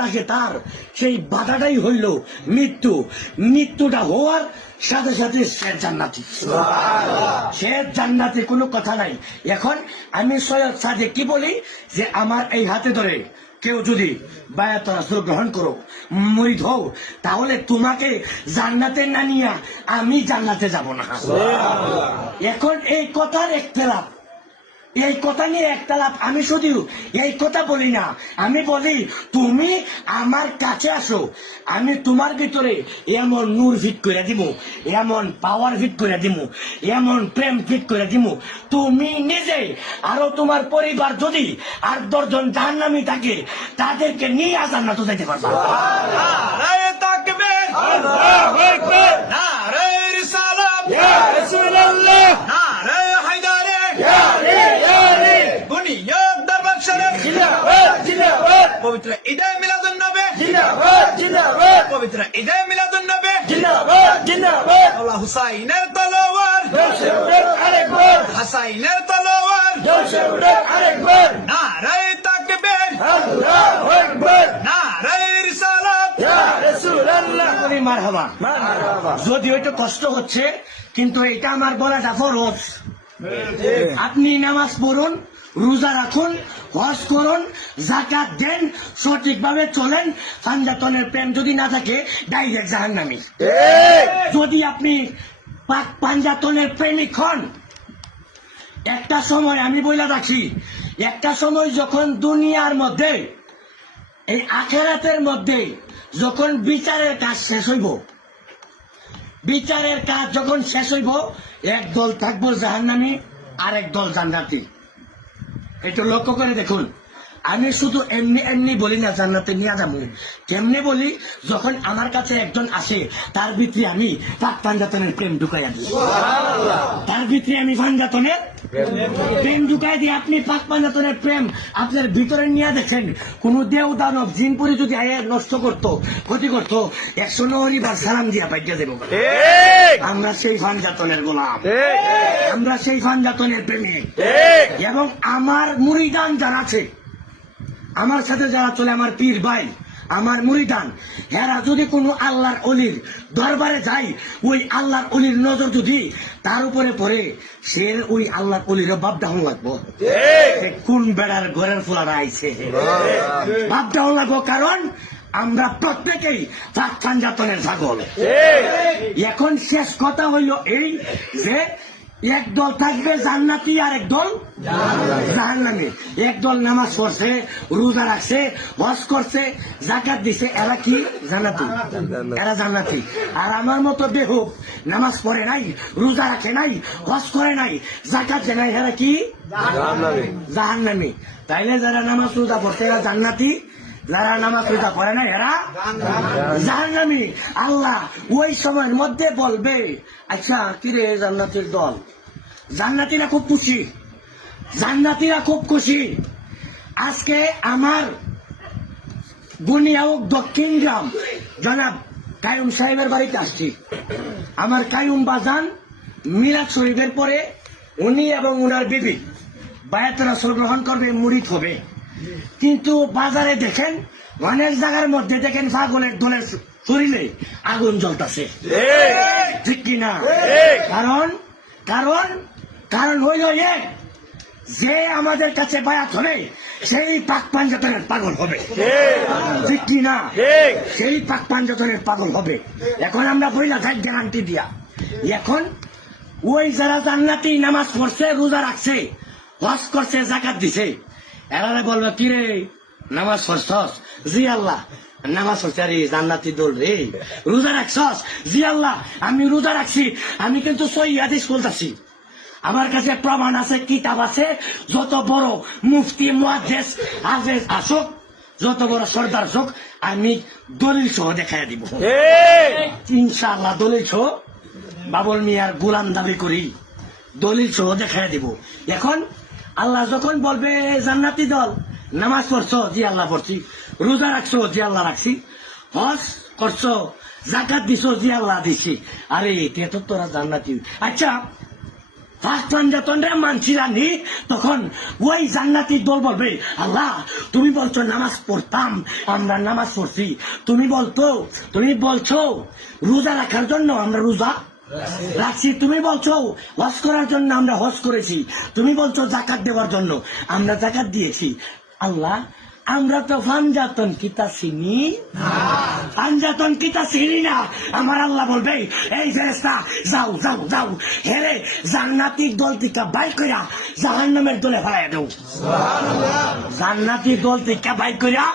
থাকে তার সেই বাধাটাই হইল মৃত্যু। মৃত্যুটা হওয়ার সাথে সাথে সে জান্নাতি, সে জান্নাতি, কোনো কথা নাই। এখন আমি সৈয়দ সাদিক কি বলি যে আমার এই হাতে ধরে কেউ যদি বায়াত রাসূল গ্রহণ করো, মুরিদ হও, তাহলে তোমাকে জান্নাতে না নিয়ে আমি জান্নাতে যাব না। এখন এই কথার একতলাপ, এই কথা নিয়ে একতলাপ। আমি শুধু এই কথা বলি না, আমি বলি তুমি আমার কাছে আসো, আমি তোমার ভিতরে এমন নূর ফিট করে দিব, এমন পাওয়ার ফিট করে দিব, এমন প্রেম ফিট করে দিব, তুমি নিজে আরো তোমার পরিবার যদি 8-10 জন জাহান্নামী থাকে তাদেরকে নিয়ে জান্নাতে যাইতে পারবা। নারে তাকবীর, আল্লাহু আকবার, নারে রিসালাত, ইয়া রাসূলুল্লাহ, নারে হায়দারে, ইয়া আলী, বুনিয়াদ দরবার শরীফ, জিন্দাবাদ জিন্দাবাদ, পবিত্র ঈদে মিলাদুন নবী, জিন্দাবাদ জিন্দাবাদ, পবিত্র ঈদে মিলাদুন নবী, জিন্দাবাদ জিন্দাবাদ, আল্লাহ হুসাইনের তলোয়ার, জোশে উঠে আরেকবার, হুসাইনের তলোয়ার, জোশে উঠে আরেকবার, নারে তাকবীর, আল্লাহু আকবার, নারে রিসালাত, ইয়া রাসূলুল্লাহ। মারহাবা। যদিও একটু কষ্ট হচ্ছে, কিন্তু এটা আমার বলাটা ফরজ। আপনি নামাজ পড়ুন, রোজা রাখুন, হজ করুন, যাকাত দেন, সঠিকভাবে চলেন, পাঞ্জাতনের প্রেম যদি না থাকে ডাইরেক্ট জাহান্নামী। যদি আপনি পাক পাঞ্জাতনের প্রেমিক হন, একটা সময় আমি বইলা রাখি, একটা সময় যখন দুনিয়ার মধ্যে এই আখেরাতের মধ্যে যখন বিচারের কাজ শেষ হইব, বিচারের কাজ যখন শেষ হইব, এক দল থাকবো জাহান্নামী, আরেক দল জান্নাতি। একটু লক্ষ্য করে দেখুন, আমি শুধু এমনি এমনি বলি না জান্নাতে নিয়ে যাবো, কেমনে বলি, যখন আমার কাছে একজন আসে তার ভিতরে আমি পাক পাঞ্জাতনের প্রেম ঢুকাইয়া দিই, তার ভিতরে আমি পাঞ্জাতনের প্রেম ঢুকাই দিই। আপনি পাক পাঞ্জাতনের প্রেম আপনার ভিতরে নিয়ে দেখেন, কোন দেও দানব জিনপুরি যদি আয়ে নষ্ট করতো, ক্ষতি করতো, 109 বার সালাম দিয়া পাইয়া দেবো। আমরা সেই পাঞ্জাতনের গোলাম, আমরা সেই পাঞ্জাতনের প্রেমিক। এবং আমার মুরিদান যারা আছে, আমার সাথে যারা চলে, আমার পীর ভাই, আমার মুরিদান, এরা যদি কোনো আল্লাহর অলির দরবারে যায়, ওই আল্লাহর অলির নজর যদি তার উপরে পড়ে, সে ওই আল্লাহর অলির বাপ ডাউন লাগবো। কোন বেড়ার ঘরের ফোলারা আইছে, বাপ ডাউন লাগবো, কারণ আমরা প্রত্যেকেই পাক পাঞ্জাতনের ছাগল। এখন শেষ কথা হইল এই যে এক দল থাকবে জান্নাতি আর এক দল জাহান্নামী। এক দল নামাজ পড়ছে, রোজা রাখছে, হজ করছে, যাকাত দিছে, এরা কি জান্নাতি, এরা জান্নাতি। আর আমার মতো বেহুব, নামাজ পড়ে নাই, রোজা রাখে নাই, হজ করে নাই, যাকাত দেয় নাই, এরা কি জাহান্নামী। তাইলে যারা নামাজ রোজা পড়ছে এরা জান্নাতি, যারা নামাজ রোজা করে না এরা জাহান্নামী। আল্লাহ ওই সময়ের মধ্যে বলবে, আচ্ছা কিরে জান্নাতের দল, জান্নাতীরা খুব খুশি, জান্নাতীরা খুব খুশি। আজকে আমার বুনিয়াউক দক্ষিণ গ্রাম জনাব কায়ুম সাহেবের বাড়িতে আসছি। আমার কায়ুম বাজান মিলাদ শরীফের পরে উনি এবং উনার বিবি বায়াত রাসূল গ্রহণ করবে, মুরিদ হবে। কিন্তু বাজারে দেখেন, অনেক জায়গার মধ্যে দেখেন পাগলের দলের শরীরে আগুন জ্বলতেছে, ঠিক কিনা? কারণ কারণ কারণ হইল এক, যে আমাদের কাছে বায়াত হবে সেই পাক পাঞ্জাতনের পাগল হবে, ঠিক কিনা? সেই পাক পাঞ্জাতনের পাগল হবে। এখন আমরা বইলা থাক গ্যারান্টি দিয়া, এখন ওই যারা জান্নাতি নামাজ পড়ছে, রোজা রাখছে, হজ করছে, যাকাত দিছে, এরা বলবে কিরে নামাজ পড়ছস? জি আল্লাহ নামাজ পড়ছি। আরে জান্নাতি দল রে, রোজা রাখছস? জি আল্লাহ আমি রোজা রাখছি। আমি কিন্তু সহি হাদিস বলতাছি, আমার কাছে প্রমাণ আছে, কিতাব আছে, যত বড় মুফতি মুহাদ্দিস হাফেজ আসুক, যত বড় সর্দার আসুক, আমি দলিল সহ দেখাই দিব ইনশাআল্লাহ। দলিল সহ বাবুল মিয়ার গোলাম দাবি করি, দলিল সহ দেখাই দিব। এখন আল্লাহ যখন বলবে জান্নাতি দল নামাজ পড়ছো? জি আল্লাহ পড়ছি। রোজা রাখছো? জি আল্লাহ রাখছি। হজ করছো, যাকাত দিছো? জি আল্লাহ দিছি। আরে এটা তো তোরা জান্নাতি। আচ্ছা ফার্স্ট পাঞ্জাতনরা মানছিলানি, তখন ওই জান্নাতি দল বলবে, আল্লাহ তুমি বলছো নামাজ পড়তাম, আমরা নামাজ পড়ছি। তুমি বলছো রোজা রাখার জন্য আমরা রোজা রাখছি। তুমি বলছো হজ করার জন্য আমরা হজ করেছি। তুমি বলছো জাকাত দেওয়ার জন্য আমরা জাকাত দিয়েছি। আল্লাহ আমরা তো পাঞ্জাতন কিতা চিনি, পাঞ্জাতন কিতা চিনি না। আমার আল্লাহ বলবে, এই ফেরেশতা যাও যাও যাও, হেরে জান্নাতির দল থেকে বাইর কইরা জাহান্নামের দলে ফেলাইয়া দেও। জান্নাতির দল থেকে বাইর কইরা